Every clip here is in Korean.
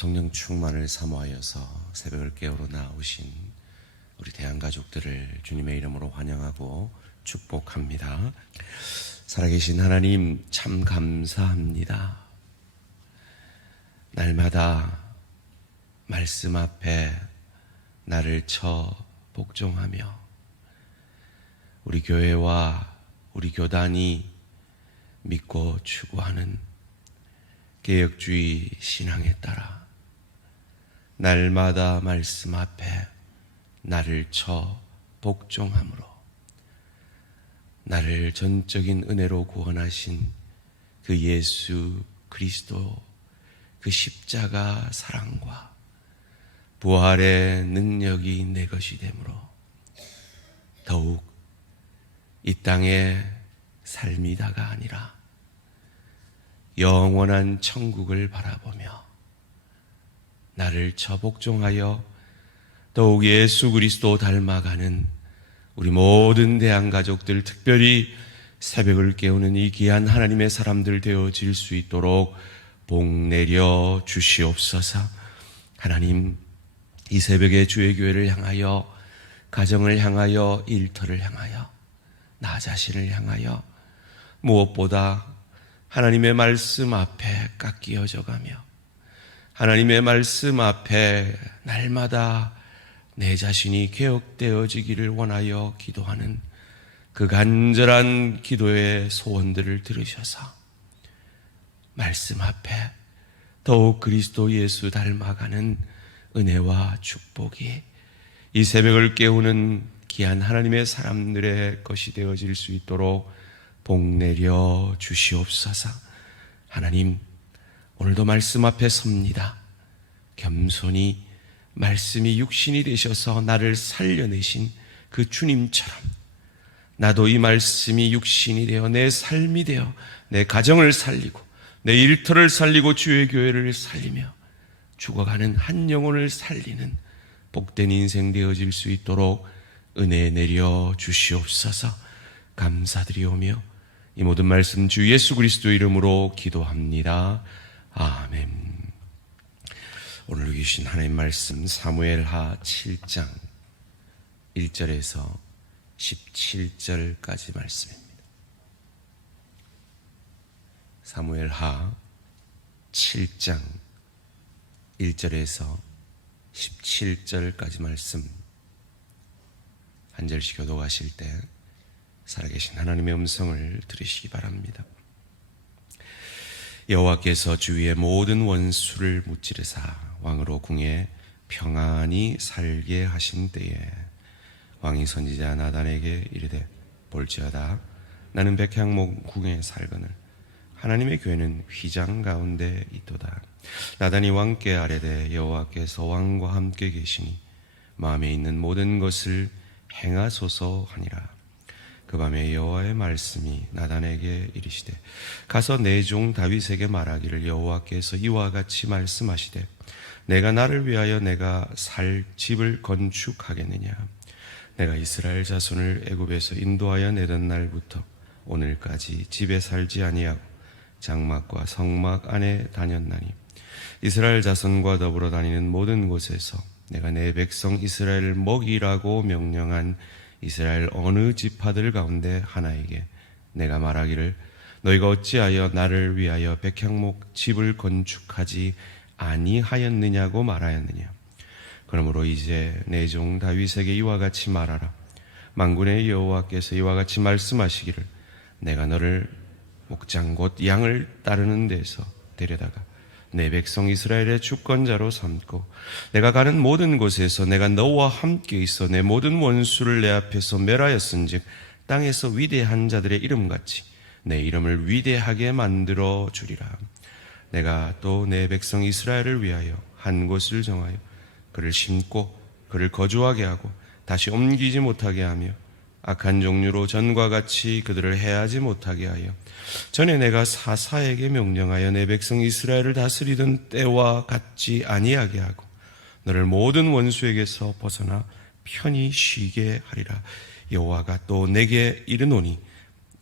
성령 충만을 사모하여서 새벽을 깨우러 나오신 우리 대한가족들을 주님의 이름으로 환영하고 축복합니다. 살아계신 하나님 참 감사합니다. 날마다 말씀 앞에 나를 쳐 복종하며 우리 교회와 우리 교단이 믿고 추구하는 개혁주의 신앙에 따라 날마다 말씀 앞에 나를 쳐 복종함으로 나를 전적인 은혜로 구원하신 그 예수 그리스도 그 십자가 사랑과 부활의 능력이 내 것이 되므로 더욱 이 땅의 삶이다가 아니라 영원한 천국을 바라보며 나를 쳐 복종하여 더욱 예수 그리스도 닮아가는 우리 모든 대한가족들, 특별히 새벽을 깨우는 이 귀한 하나님의 사람들 되어질 수 있도록 복 내려 주시옵소서. 하나님, 이 새벽에 주의 교회를 향하여, 가정을 향하여, 일터를 향하여, 나 자신을 향하여 무엇보다 하나님의 말씀 앞에 깎이어져 가며 하나님의 말씀 앞에 날마다 내 자신이 개혁되어지기를 원하여 기도하는 그 간절한 기도의 소원들을 들으셔서 말씀 앞에 더욱 그리스도 예수 닮아가는 은혜와 축복이 이 새벽을 깨우는 귀한 하나님의 사람들의 것이 되어질 수 있도록 복 내려 주시옵소서. 하나님, 오늘도 말씀 앞에 섭니다. 겸손히 말씀이 육신이 되셔서 나를 살려내신 그 주님처럼 나도 이 말씀이 육신이 되어 내 삶이 되어 내 가정을 살리고 내 일터를 살리고 주의 교회를 살리며 죽어가는 한 영혼을 살리는 복된 인생 되어질 수 있도록 은혜 내려 주시옵소서. 감사드리오며 이 모든 말씀 주 예수 그리스도 이름으로 기도합니다. 아멘. 오늘 주신 하나님 말씀 사무엘하 7장 1절에서 17절까지 말씀입니다. 사무엘하 7장 1절에서 17절까지 말씀 한 절씩 교독하실 때 살아계신 하나님의 음성을 들으시기 바랍니다. 여호와께서 주위의 모든 원수를 무찌르사 왕으로 궁에 평안히 살게 하신 때에 왕이 선지자 나단에게 이르되 볼지어다 나는 백향목 궁에 살거늘 하나님의 교회는 휘장 가운데 있도다. 나단이 왕께 아뢰되 여호와께서 왕과 함께 계시니 마음에 있는 모든 것을 행하소서 하니라. 그 밤에 여호와의 말씀이 나단에게 이르시되 가서 내 종 다윗에게 말하기를 여호와께서 이와 같이 말씀하시되 내가 나를 위하여 내가 살 집을 건축하겠느냐. 내가 이스라엘 자손을 애굽에서 인도하여 내던 날부터 오늘까지 집에 살지 아니하고 장막과 성막 안에 다녔나니 이스라엘 자손과 더불어 다니는 모든 곳에서 내가 내 백성 이스라엘을 먹이라고 명령한 이스라엘 어느 지파들 가운데 하나에게 내가 말하기를 너희가 어찌하여 나를 위하여 백향목 집을 건축하지 아니하였느냐고 말하였느냐. 그러므로 이제 내 종 다윗에게 이와 같이 말하라. 만군의 여호와께서 이와 같이 말씀하시기를 내가 너를 목장 곧 양을 따르는 데서 데려다가 내 백성 이스라엘의 주권자로 삼고 내가 가는 모든 곳에서 내가 너와 함께 있어 내 모든 원수를 내 앞에서 멸하였은즉 땅에서 위대한 자들의 이름같이 내 이름을 위대하게 만들어 주리라. 내가 또 내 백성 이스라엘을 위하여 한 곳을 정하여 그를 심고 그를 거주하게 하고 다시 옮기지 못하게 하며 악한 종류로 전과 같이 그들을 해하지 못하게 하여 전에 내가 사사에게 명령하여 내 백성 이스라엘을 다스리던 때와 같지 아니하게 하고 너를 모든 원수에게서 벗어나 편히 쉬게 하리라. 여호와가 또 내게 이르노니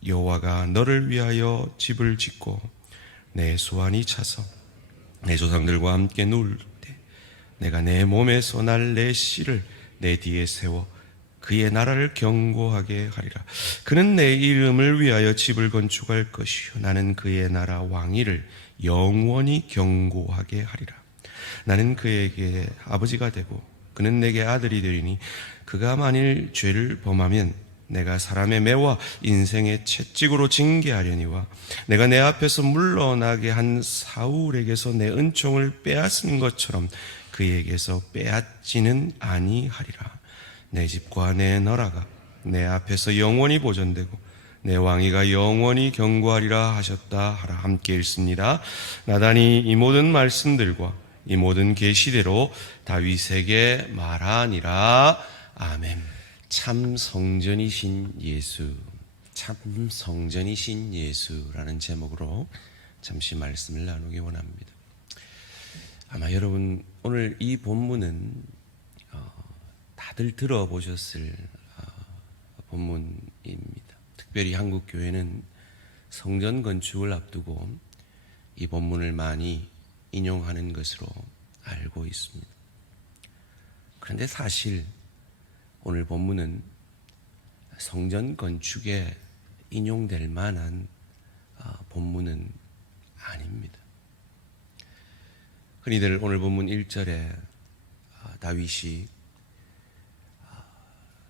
여호와가 너를 위하여 집을 짓고 내 소환이 차서 내 조상들과 함께 누울 때 내가 내 몸에서 날 내 씨를 내 뒤에 세워 그의 나라를 견고하게 하리라. 그는 내 이름을 위하여 집을 건축할 것이요 나는 그의 나라 왕위를 영원히 견고하게 하리라. 나는 그에게 아버지가 되고 그는 내게 아들이 되리니 그가 만일 죄를 범하면 내가 사람의 매와 인생의 채찍으로 징계하려니와 내가 내 앞에서 물러나게 한 사울에게서 내 은총을 빼앗은 것처럼 그에게서 빼앗지는 아니하리라. 내 집과 내 나라가 내 앞에서 영원히 보존되고 내 왕위가 영원히 견고하리라 하셨다 하라. 함께 읽습니다. 나단이 이 모든 말씀들과 이 모든 계시대로 다윗에게 말하니라. 아멘. 참 성전이신 예수, 참 성전이신 예수라는 제목으로 잠시 말씀을 나누기 원합니다. 아마 여러분 오늘 이 본문은 다들 들어보셨을 본문입니다. 특별히 한국 교회는 성전 건축을 앞두고 이 본문을 많이 인용하는 것으로 알고 있습니다. 그런데 사실 오늘 본문은 성전 건축에 인용될 만한 본문은 아닙니다. 흔히들 오늘 본문 1절에 다윗이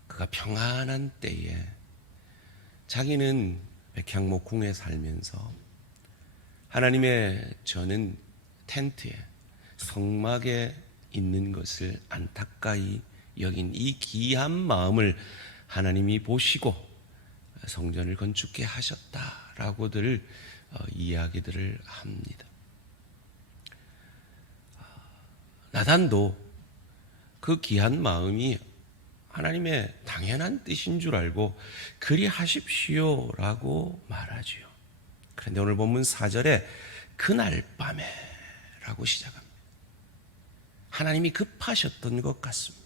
그가 평안한 때에 자기는 백향목궁에 살면서 하나님의 저는 텐트에 성막에 있는 것을 안타까이 여긴 이 귀한 마음을 하나님이 보시고 성전을 건축해 하셨다라고들 이야기들을 합니다. 나단도 그 귀한 마음이 하나님의 당연한 뜻인 줄 알고 그리 하십시오라고 말하지요. 그런데 오늘 본문 4절에 그날 밤에 라고 시작합니다. 하나님이 급하셨던 것 같습니다.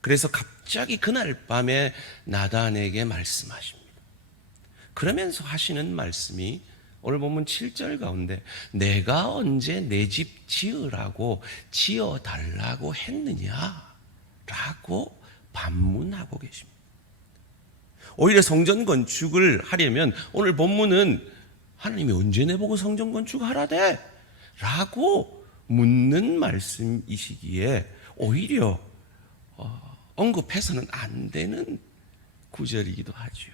그래서 갑자기 그날 밤에 나단에게 말씀하십니다. 그러면서 하시는 말씀이 오늘 본문 7절 가운데 내가 언제 내 집 지으라고 지어달라고 했느냐라고 반문하고 계십니다. 오히려 성전 건축을 하려면 오늘 본문은 하나님이 언제 내보고 성전 건축하라대? 라고 묻는 말씀이시기에 오히려 언급해서는 안 되는 구절이기도 하죠.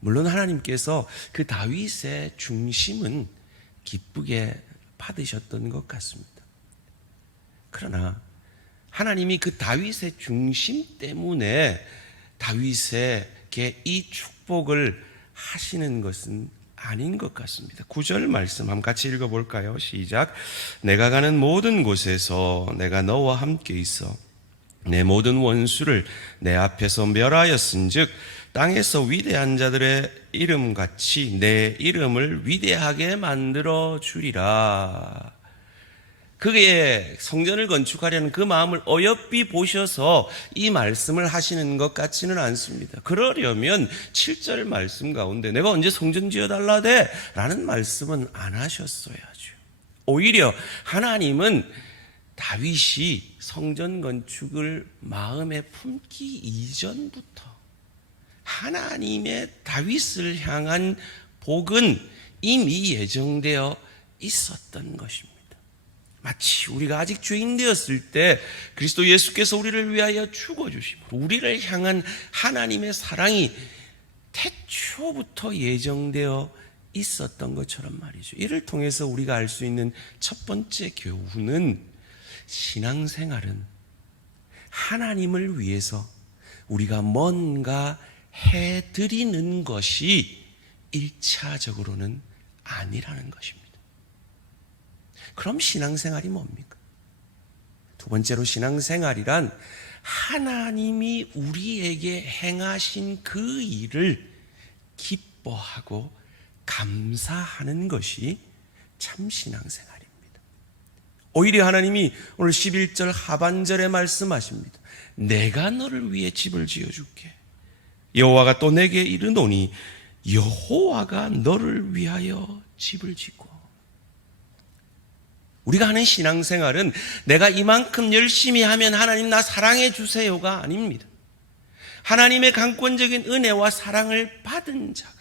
물론 하나님께서 그 다윗의 중심은 기쁘게 받으셨던 것 같습니다. 그러나 하나님이 그 다윗의 중심 때문에 다윗에게 이 축복을 하시는 것은 아닌 것 같습니다. 9절 말씀 한번 같이 읽어볼까요? 시작. 내가 가는 모든 곳에서 내가 너와 함께 있어 내 모든 원수를 내 앞에서 멸하였은즉 땅에서 위대한 자들의 이름같이 내 이름을 위대하게 만들어 주리라. 그의 성전을 건축하려는 그 마음을 어여삐 보셔서 이 말씀을 하시는 것 같지는 않습니다. 그러려면 7절 말씀 가운데 내가 언제 성전 지어달라대? 라는 말씀은 안 하셨어야죠. 오히려 하나님은 다윗이 성전 건축을 마음에 품기 이전부터 하나님의 다윗을 향한 복은 이미 예정되어 있었던 것입니다. 마치 우리가 아직 죄인 되었을 때 그리스도 예수께서 우리를 위하여 죽어주심으로 우리를 향한 하나님의 사랑이 태초부터 예정되어 있었던 것처럼 말이죠. 이를 통해서 우리가 알 수 있는 첫 번째 교훈은 신앙생활은 하나님을 위해서 우리가 뭔가 해드리는 것이 1차적으로는 아니라는 것입니다. 그럼 신앙생활이 뭡니까? 두 번째로 신앙생활이란 하나님이 우리에게 행하신 그 일을 기뻐하고 감사하는 것이 참 신앙생활입니다. 오히려 하나님이 오늘 11절 하반절에 말씀하십니다. 내가 너를 위해 집을 지어줄게. 여호와가 또 내게 이르노니 여호와가 너를 위하여 집을 짓고 우리가 하는 신앙생활은 내가 이만큼 열심히 하면 하나님 나 사랑해 주세요가 아닙니다. 하나님의 강권적인 은혜와 사랑을 받은 자가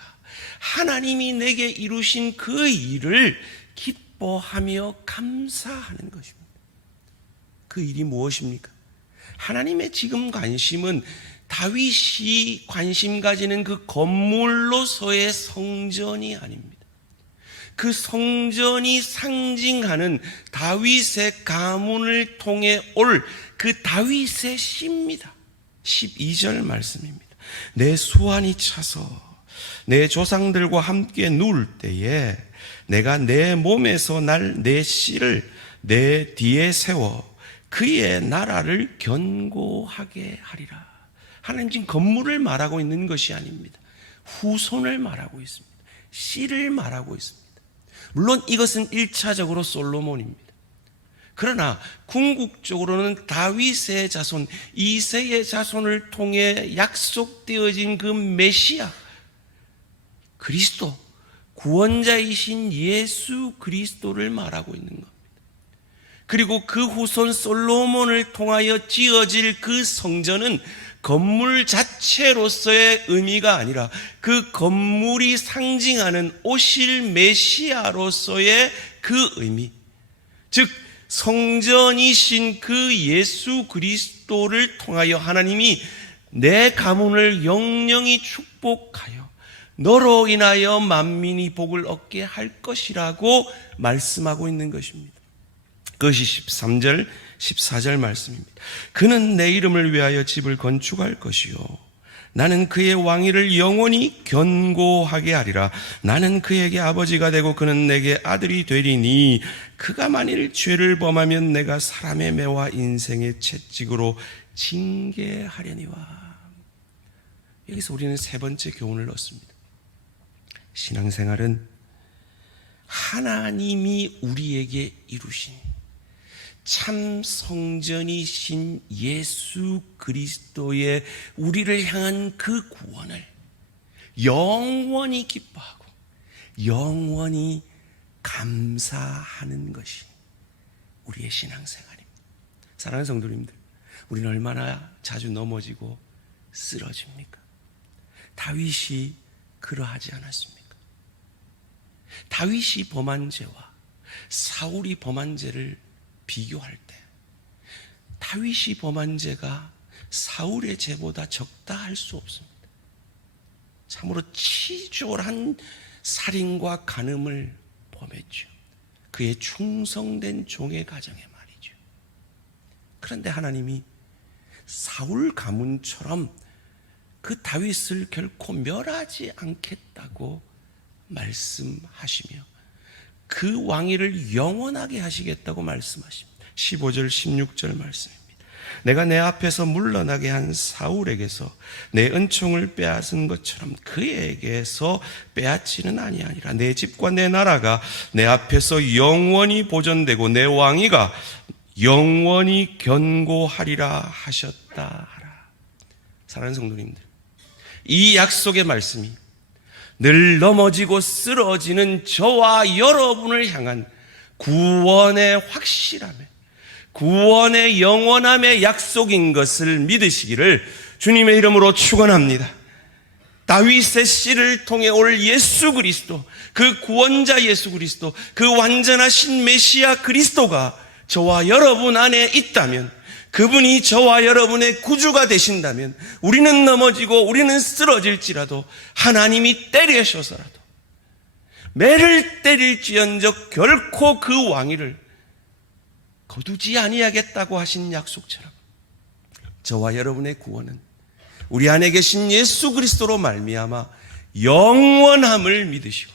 하나님이 내게 이루신 그 일을 기뻐하며 감사하는 것입니다. 그 일이 무엇입니까? 하나님의 지금 관심은 다윗이 관심 가지는 그 건물로서의 성전이 아닙니다. 그 성전이 상징하는 다윗의 가문을 통해 올 그 다윗의 씨입니다. 12절 말씀입니다. 내 수완이 차서 내 조상들과 함께 누울 때에 내가 내 몸에서 날 내 씨를 내 뒤에 세워 그의 나라를 견고하게 하리라. 하나님 지금 건물을 말하고 있는 것이 아닙니다. 후손을 말하고 있습니다. 씨를 말하고 있습니다. 물론 이것은 1차적으로 솔로몬입니다. 그러나 궁극적으로는 다윗의 자손, 이새의 자손을 통해 약속되어진 그 메시아, 그리스도, 구원자이신 예수 그리스도를 말하고 있는 겁니다. 그리고 그 후손 솔로몬을 통하여 지어질 그 성전은 건물 자체로서의 의미가 아니라 그 건물이 상징하는 오실 메시아로서의 그 의미, 즉 성전이신 그 예수 그리스도를 통하여 하나님이 내 가문을 영영히 축복하여 너로 인하여 만민이 복을 얻게 할 것이라고 말씀하고 있는 것입니다. 그것이 13절 14절 말씀입니다. 그는 내 이름을 위하여 집을 건축할 것이요 나는 그의 왕위를 영원히 견고하게 하리라. 나는 그에게 아버지가 되고 그는 내게 아들이 되리니 그가 만일 죄를 범하면 내가 사람의 매와 인생의 채찍으로 징계하려니와. 여기서 우리는 세 번째 교훈을 얻습니다. 신앙생활은 하나님이 우리에게 이루신 참 성전이신 예수 그리스도의 우리를 향한 그 구원을 영원히 기뻐하고 영원히 감사하는 것이 우리의 신앙생활입니다. 사랑하는 성도님들, 우리는 얼마나 자주 넘어지고 쓰러집니까? 다윗이 그러하지 않았습니까? 다윗이 범한 죄와 사울이 범한 죄를 비교할 때 다윗이 범한 죄가 사울의 죄보다 적다 할 수 없습니다. 참으로 치졸한 살인과 간음을 범했죠. 그의 충성된 종의 가정에 말이죠. 그런데 하나님이 사울 가문처럼 그 다윗을 결코 멸하지 않겠다고 말씀하시며 그 왕위를 영원하게 하시겠다고 말씀하십니다. 15절 16절 말씀입니다. 내가 내 앞에서 물러나게 한 사울에게서 내 은총을 빼앗은 것처럼 그에게서 빼앗지는 아니하니라. 내 집과 내 나라가 내 앞에서 영원히 보존되고 내 왕위가 영원히 견고하리라 하셨다 하라. 사랑하는 성도님들, 이 약속의 말씀이 늘 넘어지고 쓰러지는 저와 여러분을 향한 구원의 확실함에, 구원의 영원함의 약속인 것을 믿으시기를 주님의 이름으로 축원합니다. 다윗의 씨를 통해 올 예수 그리스도, 그 구원자 예수 그리스도, 그 완전하신 메시아 그리스도가 저와 여러분 안에 있다면, 그분이 저와 여러분의 구주가 되신다면 우리는 넘어지고 우리는 쓰러질지라도 하나님이 때리셔서라도 매를 때릴지언정 결코 그 왕위를 거두지 아니하겠다고 하신 약속처럼 저와 여러분의 구원은 우리 안에 계신 예수 그리스도로 말미암아 영원함을 믿으시고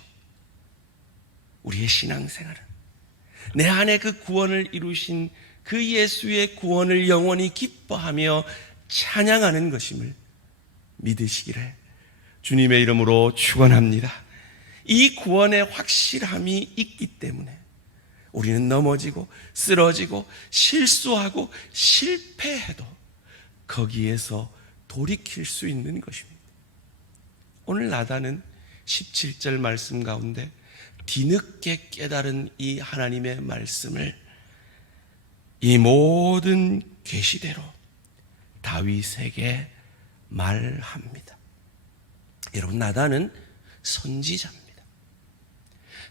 우리의 신앙생활은 내 안에 그 구원을 이루신 그 예수의 구원을 영원히 기뻐하며 찬양하는 것임을 믿으시기를 주님의 이름으로 축원합니다. 이 구원의 확실함이 있기 때문에 우리는 넘어지고 쓰러지고 실수하고 실패해도 거기에서 돌이킬 수 있는 것입니다. 오늘 나단은 17절 말씀 가운데 뒤늦게 깨달은 이 하나님의 말씀을 이 모든 계시대로 다윗에게 말합니다. 여러분, 나단은 선지자입니다.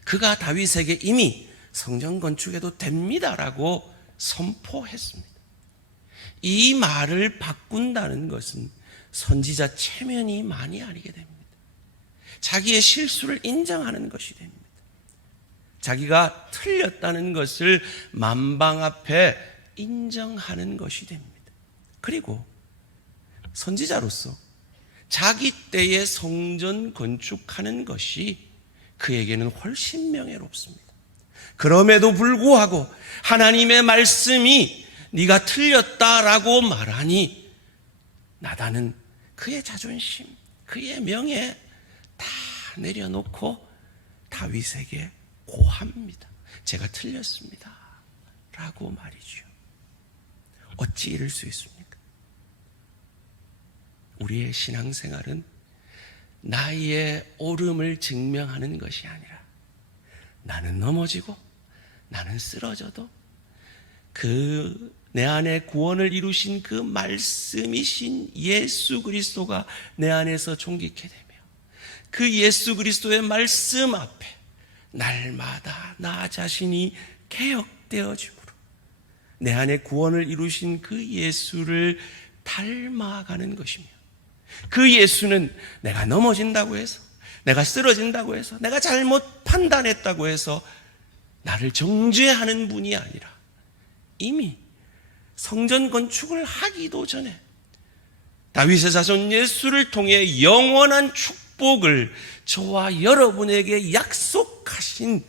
그가 다윗에게 이미 성전 건축해도 됩니다라고 선포했습니다. 이 말을 바꾼다는 것은 선지자 체면이 많이 아니게 됩니다. 자기의 실수를 인정하는 것이 됩니다. 자기가 틀렸다는 것을 만방 앞에 인정하는 것이 됩니다. 그리고 선지자로서 자기 때에 성전 건축하는 것이 그에게는 훨씬 명예롭습니다. 그럼에도 불구하고 하나님의 말씀이 네가 틀렸다라고 말하니 나단은 그의 자존심, 그의 명예 다 내려놓고 다윗에게 고합니다. 제가 틀렸습니다 라고 말이죠. 어찌 이럴 수 있습니까? 우리의 신앙생활은 나의 옳음을 증명하는 것이 아니라 나는 넘어지고 나는 쓰러져도 그 내 안에 구원을 이루신 그 말씀이신 예수 그리스도가 내 안에서 존귀케 되며 그 예수 그리스도의 말씀 앞에 날마다 나 자신이 개혁되어짐으로 내 안에 구원을 이루신 그 예수를 닮아가는 것이며 그 예수는 내가 넘어진다고 해서 내가 쓰러진다고 해서 내가 잘못 판단했다고 해서 나를 정죄하는 분이 아니라 이미 성전 건축을 하기도 전에 다윗의 자손 예수를 통해 영원한 축복을 저와 여러분에게 약속하신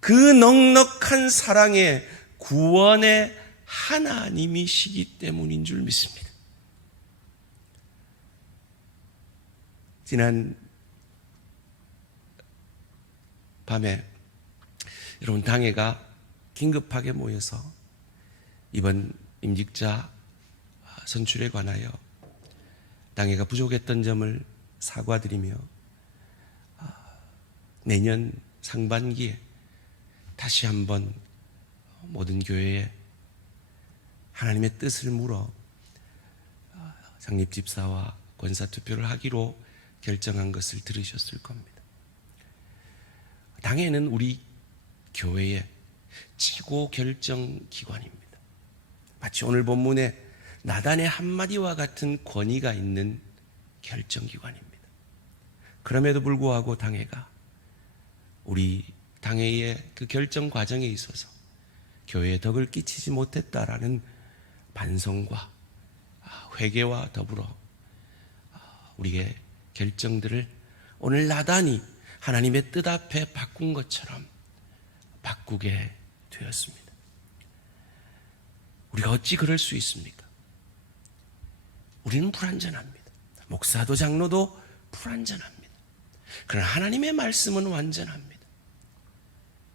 그 넉넉한 사랑의 구원의 하나님이시기 때문인 줄 믿습니다. 지난 밤에 여러분 당회가 긴급하게 모여서 이번 임직자 선출에 관하여 당회가 부족했던 점을 사과드리며 내년 상반기에 다시 한번 모든 교회에 하나님의 뜻을 물어 장립집사와 권사투표를 하기로 결정한 것을 들으셨을 겁니다. 당회는 우리 교회의 최고 결정기관입니다. 마치 오늘 본문에 나단의 한마디와 같은 권위가 있는 결정기관입니다. 그럼에도 불구하고 당회가 우리 당회의 그 결정 과정에 있어서 교회에 덕을 끼치지 못했다라는 반성과 회개와 더불어 우리의 결정들을 오늘 나단이 하나님의 뜻 앞에 바꾼 것처럼 바꾸게 되었습니다. 우리가 어찌 그럴 수 있습니까? 우리는 불완전합니다. 목사도 장로도 불완전합니다. 그러나 하나님의 말씀은 완전합니다.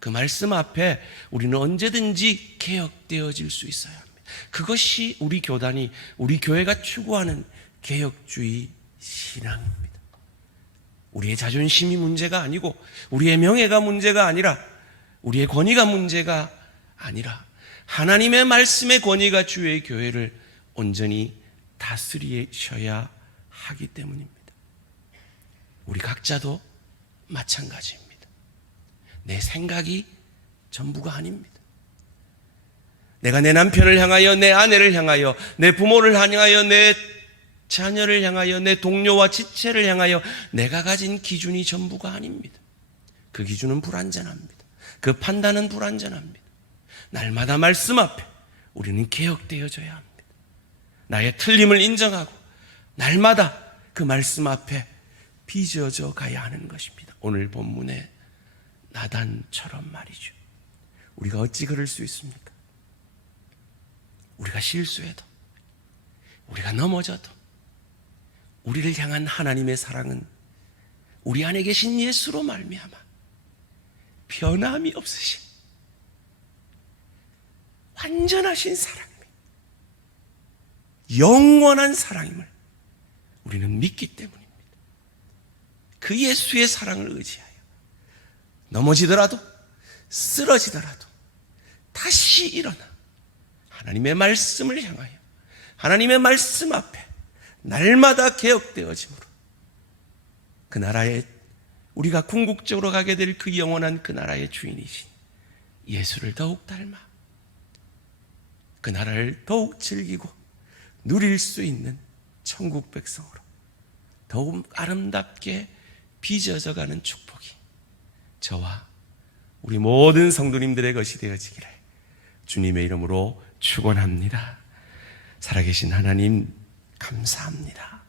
그 말씀 앞에 우리는 언제든지 개혁되어질 수 있어야 합니다. 그것이 우리 교단이, 우리 교회가 추구하는 개혁주의 신앙입니다. 우리의 자존심이 문제가 아니고 우리의 명예가 문제가 아니라 우리의 권위가 문제가 아니라 하나님의 말씀의 권위가 주의 교회를 온전히 다스리셔야 하기 때문입니다. 우리 각자도 마찬가지입니다. 내 생각이 전부가 아닙니다. 내가 내 남편을 향하여, 내 아내를 향하여, 내 부모를 향하여, 내 자녀를 향하여, 내 동료와 지체를 향하여 내가 가진 기준이 전부가 아닙니다. 그 기준은 불완전합니다. 그 판단은 불완전합니다. 날마다 말씀 앞에 우리는 개혁되어져야 합니다. 나의 틀림을 인정하고 날마다 그 말씀 앞에 빚어져 가야 하는 것입니다. 오늘 본문의 나단처럼 말이죠. 우리가 어찌 그럴 수 있습니까? 우리가 실수해도, 우리가 넘어져도 우리를 향한 하나님의 사랑은 우리 안에 계신 예수로 말미암아 변함이 없으신 완전하신 사랑입니다. 영원한 사랑임을 우리는 믿기 때문입니다. 그 예수의 사랑을 의지하여 넘어지더라도 쓰러지더라도 다시 일어나 하나님의 말씀을 향하여 하나님의 말씀 앞에 날마다 개혁되어짐으로 그 나라에 우리가 궁극적으로 가게 될 그 영원한 그 나라의 주인이신 예수를 더욱 닮아 그 나라를 더욱 즐기고 누릴 수 있는 천국 백성으로 더욱 아름답게 빚어져가는 축복이 저와 우리 모든 성도님들의 것이 되어지기를 주님의 이름으로 축원합니다. 살아계신 하나님 감사합니다.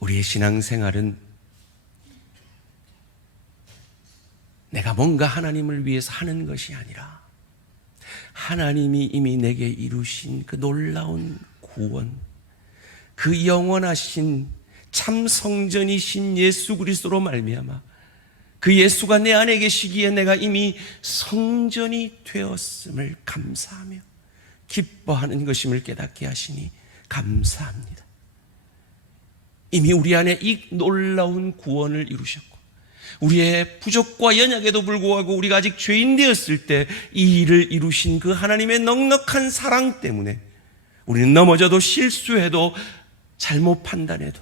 우리의 신앙생활은 내가 뭔가 하나님을 위해서 하는 것이 아니라 하나님이 이미 내게 이루신 그 놀라운 구원, 그 영원하신 참 성전이신 예수 그리스도로 말미암아 그 예수가 내 안에 계시기에 내가 이미 성전이 되었음을 감사하며 기뻐하는 것임을 깨닫게 하시니 감사합니다. 이미 우리 안에 이 놀라운 구원을 이루셨고 우리의 부족과 연약에도 불구하고 우리가 아직 죄인 되었을 때 이 일을 이루신 그 하나님의 넉넉한 사랑 때문에 우리는 넘어져도 실수해도 잘못 판단해도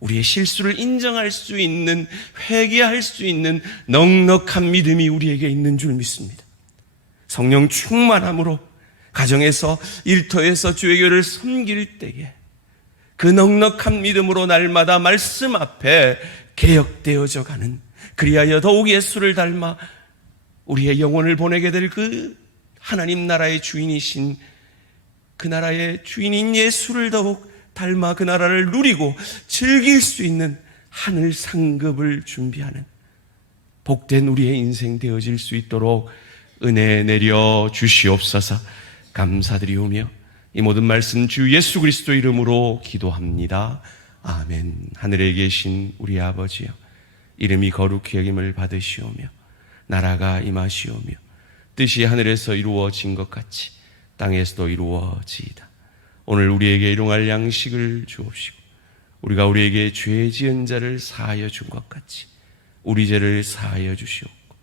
우리의 실수를 인정할 수 있는, 회개할 수 있는 넉넉한 믿음이 우리에게 있는 줄 믿습니다. 성령 충만함으로 가정에서 일터에서 주의 교회를 섬길 때에 그 넉넉한 믿음으로 날마다 말씀 앞에 개혁되어져 가는, 그리하여 더욱 예수를 닮아 우리의 영혼을 보내게 될 그 하나님 나라의 주인이신 그 나라의 주인인 예수를 더욱 닮아 그 나라를 누리고 즐길 수 있는 하늘 상급을 준비하는 복된 우리의 인생 되어질 수 있도록 은혜 내려 주시옵소서. 감사드리오며 이 모든 말씀 주 예수 그리스도 이름으로 기도합니다. 아멘. 하늘에 계신 우리 아버지여, 이름이 거룩히 여김을 받으시오며 나라가 임하시오며 뜻이 하늘에서 이루어진 것 같이 땅에서도 이루어지이다. 오늘 우리에게 일용할 양식을 주옵시고 우리가 우리에게 죄 지은 자를 사하여 준 것 같이 우리 죄를 사하여 주시옵고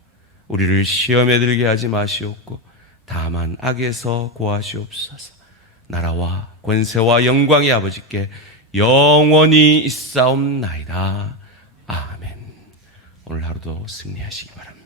우리를 시험에 들게 하지 마시옵고 다만 악에서 구하시옵소서. 나라와 권세와 영광이 아버지께 영원히 있사옵나이다. 아멘. 오늘 하루도 승리하시기 바랍니다.